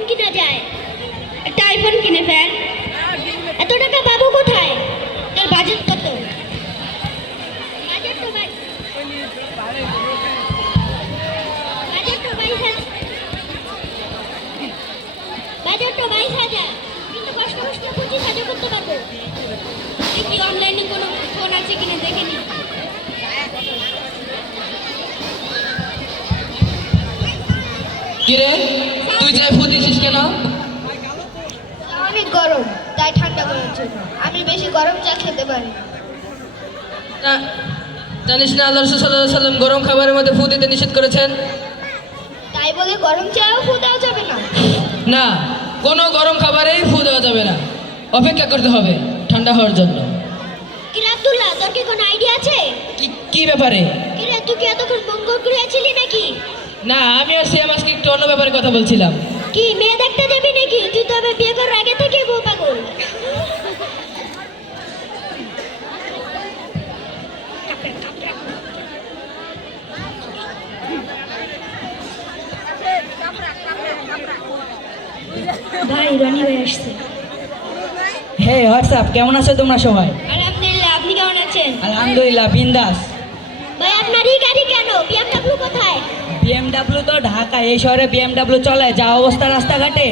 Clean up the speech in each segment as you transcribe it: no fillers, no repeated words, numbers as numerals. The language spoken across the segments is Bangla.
আইফোন কিনা যায়? একটা আইফোন কিনে ফেল। এত টাকা পাবো কোথায়? তোর বাজেট কত? বাজেট তো ভাই, বাজেট তো 22,000, কিন্তু কষ্ট কষ্ট 25,000 করতে পারবো। দেখি অনলাইনে কোনো ফোন আছে কিনা দেখে নি। কিরে তুই যাই ফুদিছিস কেন? অনেক গরম, তাই ঠান্ডা করার জন্য। আমি বেশি গরম চা খেতে পারি না, জানিস না আল্লাহ রাসূল সাল্লাল্লাহু আলাইহি ওয়াসাল্লাম গরম খাবারের মধ্যে ফু দিতে নিষেধ করেছেন? তাই বলে গরম চাও ফু দেওয়া যাবে না? না, কোনো গরম খাবারেই ফু দেওয়া যাবে না, অপেক্ষা করতে হবে ঠান্ডা হওয়ার জন্য। কিরে আব্দুল্লাহ, তোর কি কোনো আইডিয়া আছে? কি ব্যাপারে? কিরে তুই কি এতক্ষণ মঙ্গল গ্রহে ছিলি নাকি? না, আমি আর সিয়াম আজকে একটু অন্য ব্যাপারে কথা বলছিলাম। কি মেয়ে দেখতে যাবি নাকি? তুই তো আবার বিয়ে করার আগে থেকে বউ পাগল। ভাই রানী ভাই আসছে। হে হোয়াটসঅ্যাপ, কেমন আছো তোমরা সবাই? আলহামদুলিল্লাহ, আপনি কেমন আছেন? আলহামদুলিল্লাহ, বিন্দাস। ভাই আপনার এই গাড়ি কেন? বিএমডব্লিউ কোথায়? বিএমডাব্লিউ তো ঢাকা, এই শহরে বিএমডাব্লিউ চলে, যা অবস্থা রাস্তাঘাটে।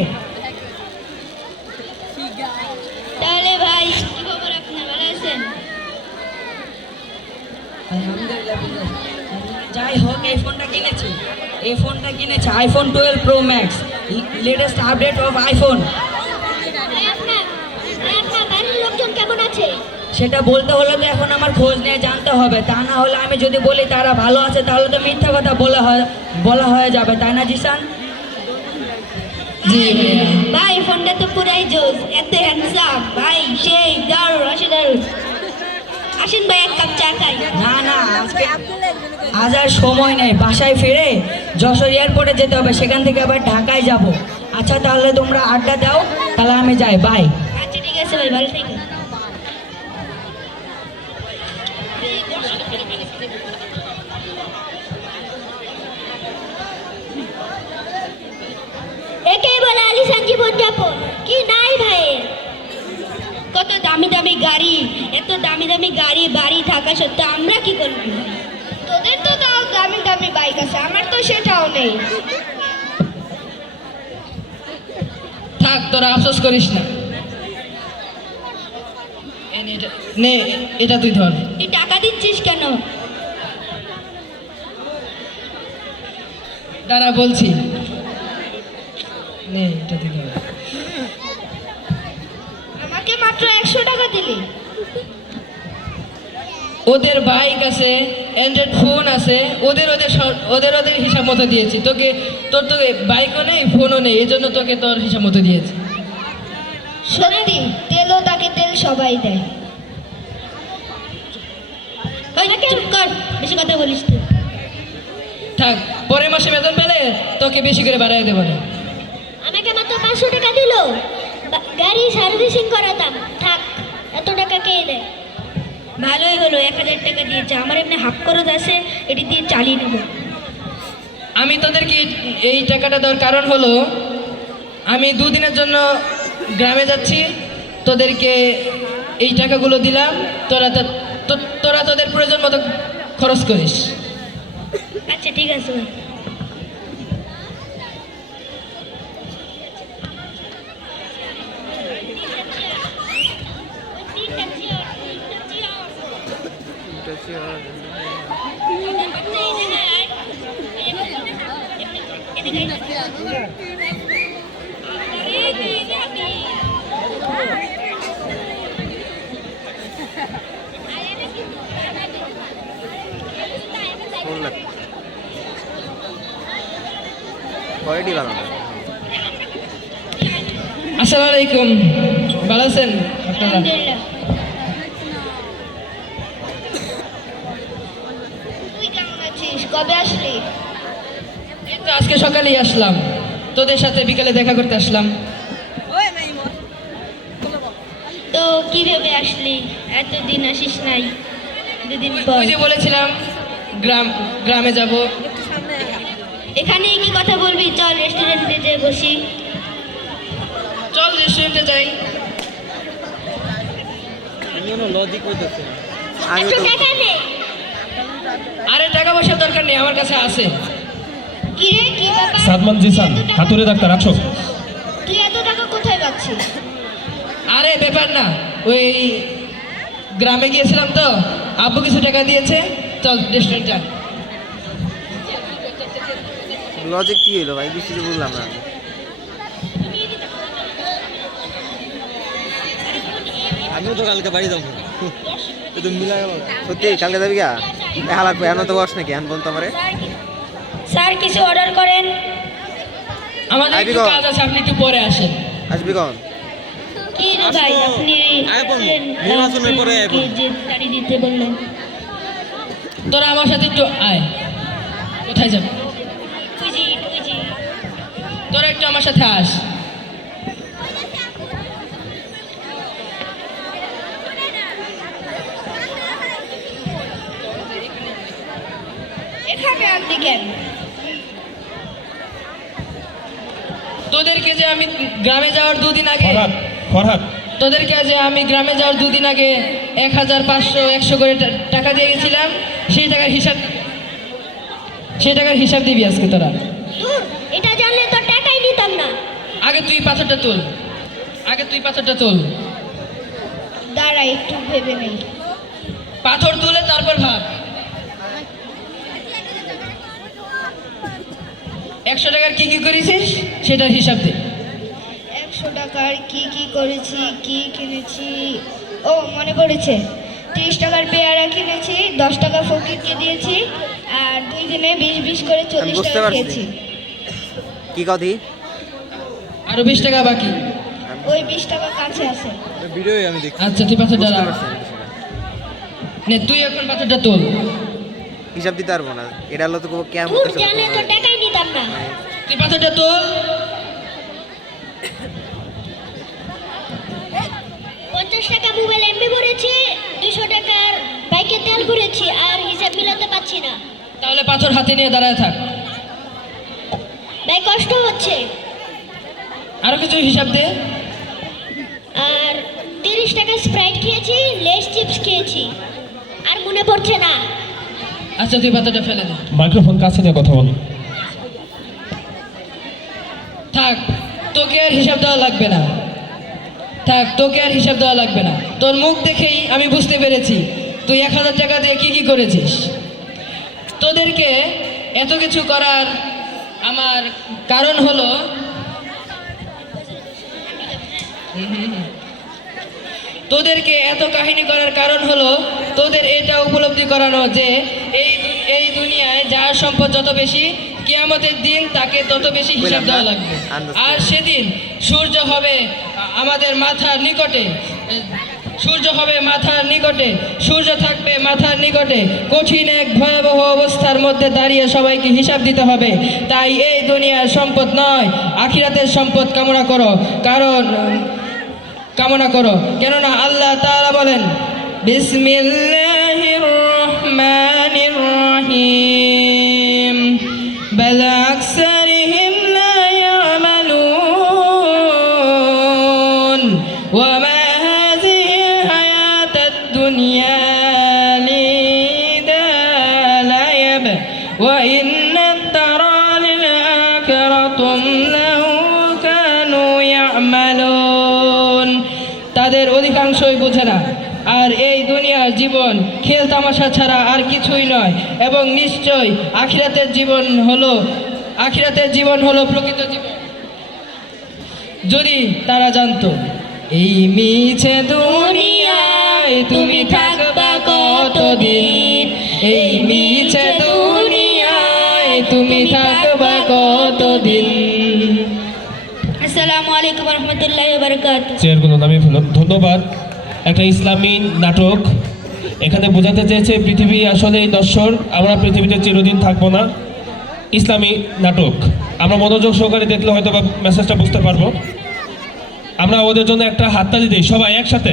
তাহলে ভাই কি খবর আপনার? ভালো আছেন? আলহামদুলিল্লাহ, বিন্দাস। যাই হোক, এই ফোনটা কিনেছি iPhone 12 pro max, latest update of iPhone. ভাই আপনার বাড়ির লোকজন কেমন আছে? সেটা বলতে হলে তো এখন আমার খোঁজ নিয়ে জানতে হবে, তা না হলে আমি যদি বলি তারা ভালো আছে তাহলে তো মিথ্যা কথা বলা হয়ে যাবে, তাই না জিসান? জি ভাইয়া। ভাই ফোনটা তো পুরাই জোস, এত হ্যান্ডসাম ভাই, সেই দারুণ অসাধারণ। আসেন ভাই এক কাপ চা খাই। না না, আজ আর সময় নেই, বাসায় ফিরে যশোর এয়ারপোর্টে যেতে হবে, সেখান থেকে আবার ঢাকায় যাব। আচ্ছা তাহলে তোমরা আড্ডা দাও, তাহলে আমি যাই, বাই। আচ্ছা ঠিক আছে ভাই, ভালো থেকো। একেই বলে আলিশান জীবনযাপন, কি নাই ভাইয়ের? কত দামি দামি গাড়ি, এত দামি দামি গাড়ি বাড়ি থাকা সত্ত্বেও আমরা কি করব? তোদের তো তাও দামি দামি বাইক আছে, আমার তো সেটাও নেই। থাক, তোরা আফসোস করিস না। নে, এটা তুই ধর। তুই টাকা দিচ্ছিস কেন? দাঁড়া বলছি। নে, এটা তুই ধর। আমাকে মাত্র 100 টাকা দিলি। ওদের বাইক আছে, অ্যান্ড্রয়েড ফোন আছে, ওদের হিসাব মতো দিয়েছি তোকে। তোর তো বাইকও নেই, ফোনও নেই, এই জন্য তোকে তোর হিসাব মতো দিয়েছি। সত্যি, তেলও তাকে তেল সবাই দেয়। চুপ কর, বেশি কথা বলিস তুই। থাক, পরের মাসে বেতন পেলে তোকে বেশি করে বাড়াই দেবো না। আমাকে মাত্র 500 টাকা দিল, গাড়ি সার্ভিসিং করাতাম। থাক, এত টাকা কে দেয়? ভালোই হলো 1000 টাকা দিয়েছে, আমার এমনি হাফ খরচ আছে, এটি দিয়ে চালিয়ে নেব। আমি তোদেরকে এই টাকাটা দেওয়ার কারণ হলো, আমি দুদিনের জন্য গ্রামে যাচ্ছি, তোদেরকে এই টাকাগুলো দিলাম, তোরা তোদের প্রয়োজন মতো খরচ করিস। আচ্ছা ঠিক আছে ভাই। কোয়ালিটি ভালো না। আসসালামু আলাইকুম, ভালো আছেন আপনারা? আলহামদুলিল্লাহ। তুই কেমন আছিস? কবে আসলি? এই তো আজকে সকালেই আসলাম, তোদের সাথে বিকালে দেখা করতে আসলাম। তো কিভাবে আসলি? এতদিন আসিস নাই, দুদিন পর। ওই যে বলেছিলাম গ্রামে যাব। এখানেই কি কথা বলবি? চল রেস্টুরেন্টে যেয়ে বসি। চল রেস্টুরেন্টে যাই। এত টাকা নেই। আরে টাকা পয়সার দরকার নেই, আমার কাছে আছে। কি রে, কি ব্যাপার? সাদমান জিসান, হাতুড়ে ডাক্তার আছো? তুই এত টাকা কোথায় পাচ্ছিস? আরে ব্যাপার না, ওই গ্রামে গিয়েছিলাম তো, আব্বু কিছু টাকা দিয়েছে, চল রেস্টুরেন্ট যা। লজিক কি হলো ভাই, কিছু বুঝলাম না। আমিও তো কালকে বাড়ি যাবো। মিলা গেল সত্যি কালকে যাবি গা? দেখা লাগবে, এখন তো বস নাকি, এখন বলতো আমারে। স্যার কিছু অর্ডার করেন। আমাদের আইবি একটু কখন? কাজ আছে, আপনি একটু পরে আসেন। আসবি কখন? কি রে ভাই, আপনি আইফোন, নির্বাচনের পরে আইফোন। যে গাড়ি দিতে বললেন। তোরা আমার সাথে একটু আয়। কোথায় যাবি? টুজি। তোরা একটু আমার সাথে আস। এখানে আপনি কেন? তোদেরকে যে আমি গ্রামে যাওয়ার দুদিন আগে ফরহাদ, ফরহাদ, তোদেরকে যে আমি গ্রামে যাওয়ার দুদিন আগে 1500 100 করে টাকা দিয়ে গেছিলাম, সেই টাকার হিসাব দিবি আজকে তোরা। দূর, এটা জানলে তো টাকাই নিতাম না। আগে তুই পাথরটা তোল। দাঁড়া একটু ভেবে নেই। পাথর তুলে তারপর ভাব। 100 টাকার কি কি করেছিস সেটার হিসাব দে। 100 টাকার কি কি করেছি, কি কিনেছি? ও মনে পড়েছে, 30 টাকার পেয়ারা কিনেছি, 10 টাকা ফকিরকে দিয়েছি, আর 2 দিনে 20 করে 40 বুঝতে টাকা পারছি। খেয়েছি। কি কদি? আরো 20 টাকা বাকি। ওই 20 টাকা কাছে আছে। ভিডিও আমি দেখি। আচ্ছা তুই পাথরটা বুঝতে রাখ। পারছি না। নে তুই এখন পাথরটা তোল। হিসাব দিতে পারবো না, এটা হলো তো কেমন দূর, জানলে তো টাকাই নিতাম না। তুই পাথরটা তোল। 50 টাকা মোবাইল এমবি ভরেছি, 200 টাকার বাইকে তেল ভরেছি, আর হিসাব মিলাতে পারছি না। তাহলে পাথর হাতে নিয়ে দাঁড়ায় থাক। ভাই কষ্ট হচ্ছে। আরো কিছু হিসাব দে। আর 30 টাকা স্প্রাইট খেয়েছি, লেস চিপস খেয়েছি, আর মনে পড়ছে না। আচ্ছা তুই পাথরটা ফেলে দে। মাইক্রোফোন কাছে নিয়ে কথা বল। থাক, তোকে আর হিসাব দেওয়া লাগবে না। তোর মুখ দেখেই আমি বুঝতে পেরেছি তুই 1000 টাকা দিয়ে কি কি করেছিস। তোদেরকে এত কিছু করার আমার কারণ হলো তোদেরকে এত কাহিনী করার কারণ হলো তোদের এটা উপলব্ধি করানো যে এই দুনিয়ায় যার সম্পদ যত বেশি, কিয়ামতের দিন তাকে তত বেশি হিসাব দেওয়া লাগবে। আর সেদিন সূর্য হবে আমাদের মাথার নিকটে, সূর্য থাকবে মাথার নিকটে, কঠিন এক ভয়াবহ অবস্থার মধ্যে দাঁড়িয়ে সবাইকে হিসাব দিতে হবে। তাই এই দুনিয়ার সম্পদ নয়, আখিরাতের সম্পদ কামনা করো, কেননা আল্লাহ তাআলা বলেন, বিসমিল্লাহির রহমানির রহিম, বাল আকসারিহিম লা ইয়ামালুন, ওয়া মা হাযিহিল হায়াতুদ দুনিয়া লিদালাইব, ওয়া ইন্নাদ দারালিল আখিরাতুম লাহু কানু ইয়ামালুন। তাদের অধিকাংশই বোঝে না, আর এই দুনিয়ার জীবন খেল তামাশা ছাড়া আর কিছুই নয়, এবং নিশ্চয় আখিরাতের জীবন হলো প্রকৃত জীবন। যদি তারা জানতো এই মিছে দুনিয়ায় তুমি থাকবা কতদিন, এই মিছে দুনিয়ায় তুমি থাকবা কতদিন। আসসালামু আলাইকুম ওয়া রাহমাতুল্লাহি ওয়া বারাকাতুহু। চেয়ারগুলো নামিয়ে ফেলুন। ধন্যবাদ। একটা ইসলামী নাটক এখানে বোঝাতে চেয়েছে পৃথিবী আসলে নশ্বর, আমরা পৃথিবীতে চিরদিন থাকবো না। ইসলামী নাটক আমরা মনোযোগ সহকারে দেখলে হয়তো বা মেসেজটা বুঝতে পারবো। আমরা ওদের জন্য একটা হাততালি দিই সবাই একসাথে।